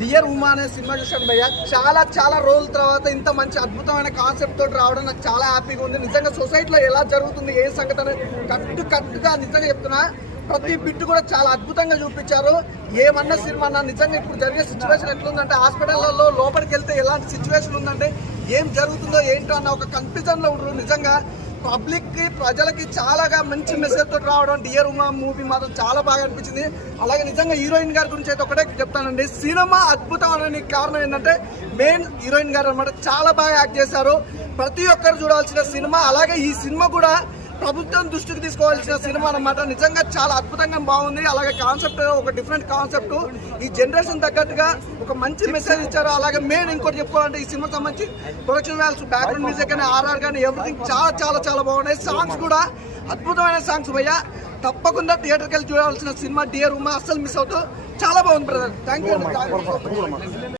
Dear Uma అనే cinema చూసాను భయ్య. చాలా రోజుల తర్వాత ఇంత మంచి అద్భుతమైన కాన్సెప్ట్ తోటి రావడం నాకు చాలా హ్యాపీగా ఉంది. నిజంగా సొసైటీలో ఎలా జరుగుతుంది ఏ సంగతి కట్టుగా నిజంగా చెప్తున్నా. ప్రతి బిట్ కూడా చాలా అద్భుతంగా చూపించారు. ఏమన్నా సినిమా అన్న నిజంగా ఇప్పుడు జరిగే సిచ్యువేషన్ ఎట్లుందంటే హాస్పిటల్లో లోపలికి వెళ్తే ఎలాంటి సిచ్యువేషన్ ఉందంటే ఏం జరుగుతుందో ఏంటో అన్న ఒక కన్ఫ్యూజన్లో ఉండరు. నిజంగా పబ్లిక్కి ప్రజలకి చాలా మంచి మెసేజ్ తోటి రావడం డియర్ ఉమా మూవీ మాత్రం చాలా బాగా అనిపించింది. అలాగే నిజంగా హీరోయిన్ గారి గురించి అయితే ఒకటే చెప్తానండి, సినిమా అద్భుతం అనే కారణం ఏంటంటే మెయిన్ హీరోయిన్ గారు అనమాట. చాలా బాగా యాక్ట్ చేశారు. ప్రతి ఒక్కరు చూడాల్సిన సినిమా. అలాగే ఈ సినిమా కూడా ప్రభుత్వం దృష్టికి తీసుకోవాల్సిన సినిమా అన్నమాట. నిజంగా చాలా అద్భుతంగా బాగుంది. అలాగే కాన్సెప్ట్ ఒక డిఫరెంట్ కాన్సెప్ట్, ఈ జనరేషన్ తగ్గట్టుగా ఒక మంచి మెసేజ్ ఇచ్చారు. అలాగే మెయిన్ ఇంకోటి చెప్పుకోవాలంటే ఈ సినిమాకి సంబంధించి ప్రొడక్షన్ వాల్యూస్, బ్యాక్గ్రౌండ్ మ్యూజిక్ కానీ ఆర్ఆర్ కానీ ఎవ్రీథింగ్ చాలా బాగున్నాయి. సాంగ్స్ కూడా అద్భుతమైన సాంగ్స్ భయ్య. తప్పకుండా థియేటర్కి వెళ్ళి చూడాల్సిన సినిమా డియర్ ఉమా. అస్సలు మిస్ అవుతూ చాలా బాగుంది బ్రదర్. Thank you.